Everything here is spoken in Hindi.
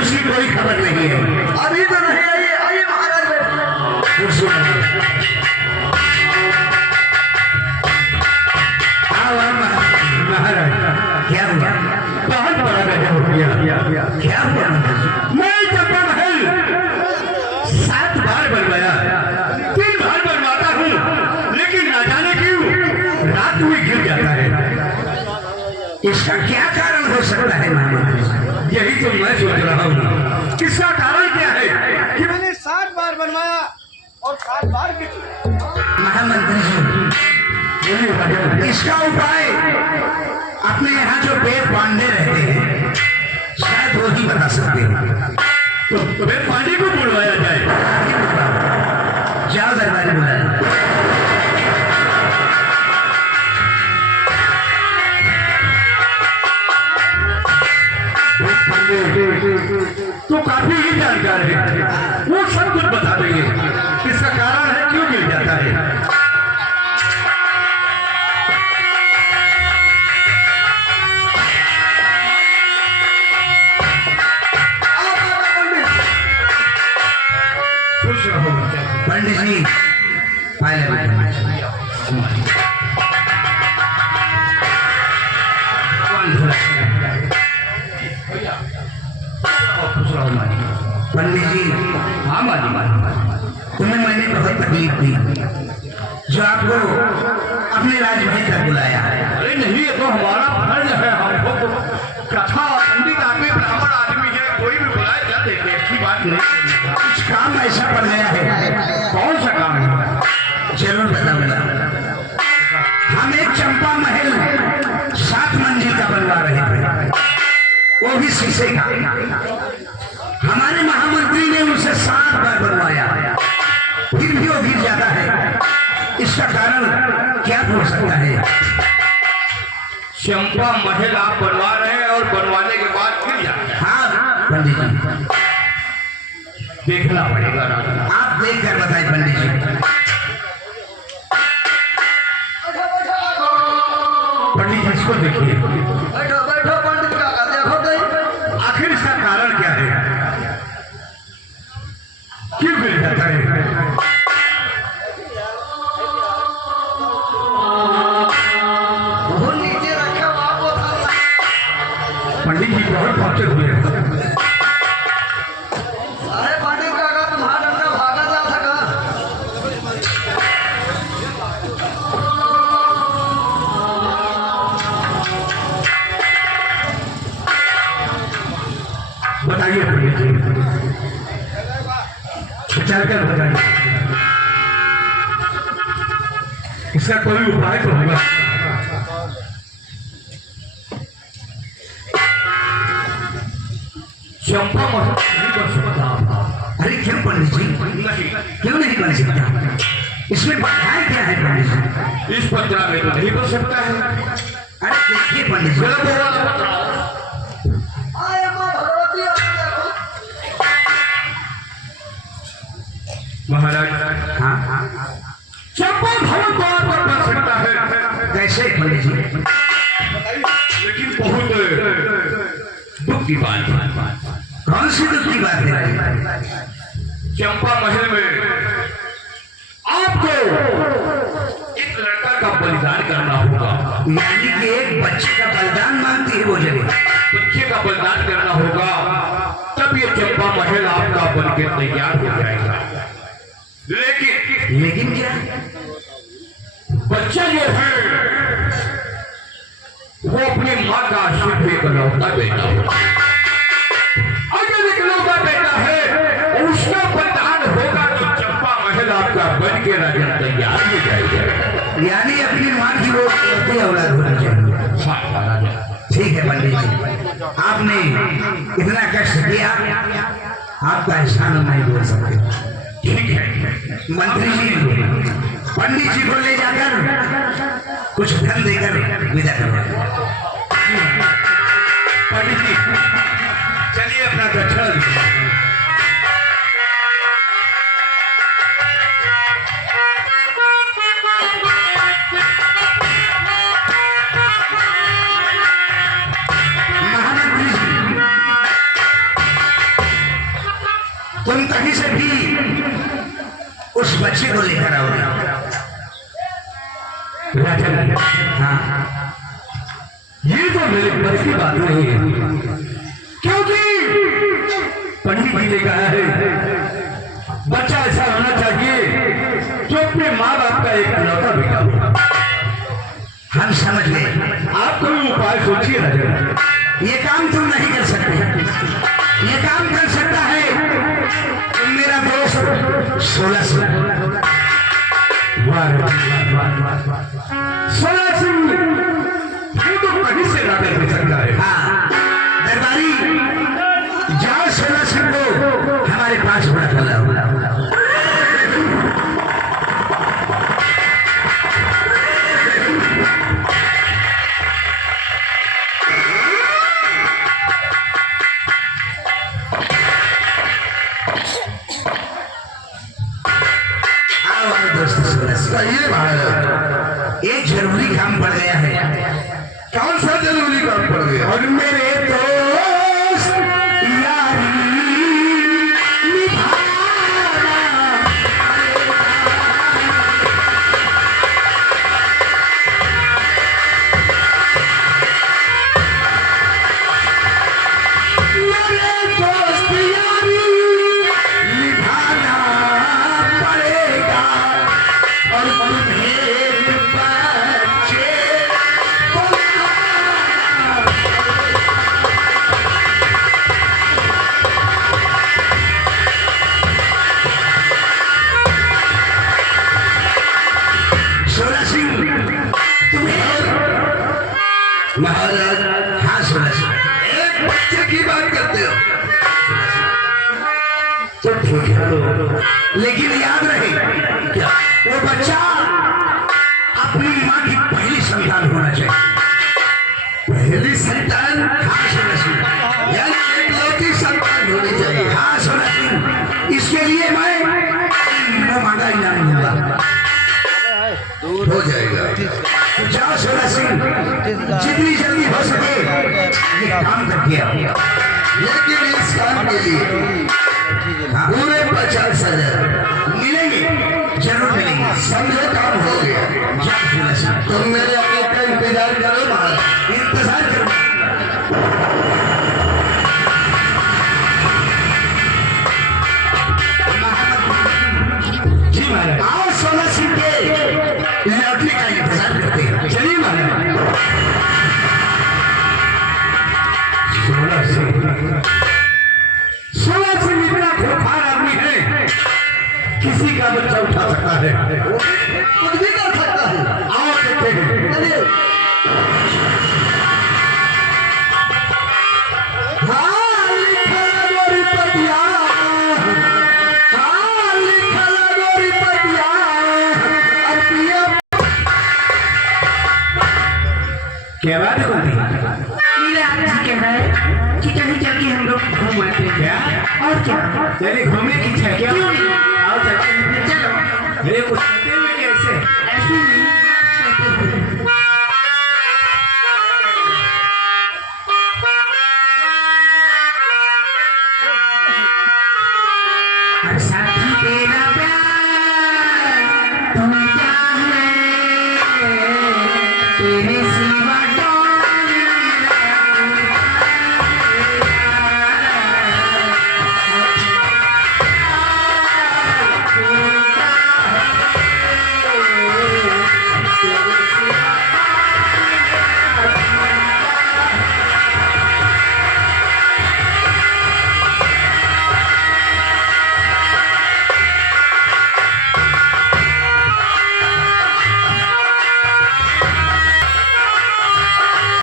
उसकी कोई खबर नहीं है। अभी तो नहीं आई। आइए महाराज महाराज क्या हुआ? बहुत बड़ा गजब हो गया। क्या हुआ? मैं चंपा महल 7 बार बनवाया, 3 बार बनवाता हूँ, लेकिन ना जाने क्यों रात में गिर जाता है। इसका क्या कारण हो सकता है महामंत्री? यही तो मैं सोच रहा हूँ, इसका कारण क्या है कि मैंने 7 बार बनवाया और 7 बार गिर। महामंत्री जी, इसका उपाय अपने यहाँ जो वेद पांडे रहते हैं, शायद वो ही बता सकते हैं। तो वेद पांडे को बुलवाया जाए। जाओ दरबार बुलाया। तो काफी ही जानकार है, वो सब कुछ बता देंगे। इसका कारण है क्यों गिर जाता है। पंडित जी पंडित जी, हाँ तुम्हें मैंने बहुत तकलीफ दी जो आपको अपने राजमहल तक बुलाया। अरे नहीं, ये तो हमारा फर्ज है। हमको तो कथा पंडित आदमी ब्राह्मण आदमी है, कोई भी बुलाए क्या देते, अच्छी बात नहीं। कुछ काम ऐसा पड़ गया है। कौन सा काम है? जरूर बताऊंगा। हम एक चंपा महल 7 मंजिल का बनवा रहे थे, वो भी शीशे का। हमारे महामंत्री ने उसे 7 बार बनवाया, फिर भी वो गिर जाता है। इसका कारण क्या हो सकता है? चंपा महल आप बनवा रहे हैं और बनवाने के बाद गिर जाता है। हाँ पंडित जी, देखना पड़ेगा। आप देख कर बताए पंडित जी। पंडित जी इसको देखिए। बैठो बैठो पंडित काका, देखो तो आखिर इसका कारण क्या है? क्यों गिर जाता है? वो नीचे रखे हो आपको था। पंडित जी बहुत पहुंचे हुए हैं। अरे पंडित काका, तुम्हारा डंडा भागा जा सका। बताइए पंडित जी, विचार कर बताइए, इसका कोई उपाय तो होगा। चंपा महल नहीं बन सकता। अरे क्यों पंडित जी, क्यों नहीं बन सकता? इसमें बाधाएं क्या है पंडित जी? इस पत्रा में तो नहीं बन सकता है। अरे देखिए पंडित जी, चलो बोला आए मां भगवती, देखो महाराज। हाँ चंपा भवन कौन पर बन सकता है? कैसे पंडित जी? लेकिन बहुत दुख की बात है। कौन सी दुख की बात है? चंपा महल में आपको एक लड़का का बलिदान करना होगा। यानी कि एक बच्चे का बलिदान मांगती है वो जगह। बच्चे का बलिदान करना होगा, तब ये चंपा महल आपका बनकर तैयार हो जाएगा। लेकिन क्या? बच्चा जो है वो अपनी माँ का सिर्फ एक लौता बेटा होगा। अगर एक लौता बेटा है, उसका बलिदान होगा तो चंपा महल आपका बन के राजा तैयार हो जाएगा। यानी अपनी माँ की वो इकलौती औलाद होनी चाहिए। हाँ राजा। ठीक है पंडित जी, आपने इतना कष्ट किया, आपका एहसान हम नहीं बोल सकते। ठीक है मंत्री जी, पंडित जी को ले जाकर कुछ धन देकर विदा करवा। पंडित जी चलिए अपना दक्षिण। महामंत्री जी, तुम कहीं से भी उस बच्चे को लेकर आओगे। राजन, हाँ, ये तो मेरे बस की बात नहीं है, क्योंकि पंडित जी ने कहा है बच्चा ऐसा होना चाहिए जो अपने माँ बाप का एक लौटा बेटा हो। हम समझ गए। आप कोई उपाय सोचिए राजन। ये काम तुम नहीं कर सकते। ये काम कर सकता है तुम मेरा दोस्त 16 सिंह। 16 सिंह ये तो कहीं से ना कर सकता है। हाँ, दरबारी जाओ 16 सिंह को हमारे पास बुला लाओ। एक जरूरी काम पड़ गया है। कौन सा जरूरी काम पड़ गया? और मेरे दोस्त यारी निभाना। मेरे दोस्त यारी निभाना पड़ेगा और तुम्हें बच्चे को महाराज। हाँ 16 सिंह, एक बच्चे की बात करते हो तो ठीक है, लेकिन याद रहे क्या वो बच्चा अपनी माँ की पहली संतान होना चाहिए। पहली संतान? हाँ 16 सिंह, यानी एकलौती संतान होनी चाहिए। हाँ 16 सिंह, इसके लिए मैं न मांगा इनाम दूंगा। हो जाएगा। तो जाओ 16 सिंह, जितनी जल्दी हो सके ये काम करके आओ। लेकिन इस काम के लिए हाँ, पूरे 50,000 मिलेंगे, जरूर मिलेंगे। समझो, काम हो गया। जाओ 16 सिंह, तुम मेरे आने का इंतजार करो महाराज। इंतजार करो। जी महाराज। आओ 16 सिंह के लौटने का इंतजार करते हैं। चलिए महाराज। 16 सिंह, 16 सिंह इतना खूंखार आदमी है, किसी का बच्चा उठा सकता है, कुछ भी कर सकता है। आओ देखते हैं। चलिए। हाँ लिखल गोरी पतिया, हाँ लिखल गोरी पतिया, अब पिया। क्या बात है बंदी? मेरे आदमी कह रहा है कि कहीं चल के हम लोग घूम आते हैं। क्या? और क्या? तेरे घूमने की इच्छा है क्या? क्यों नहीं?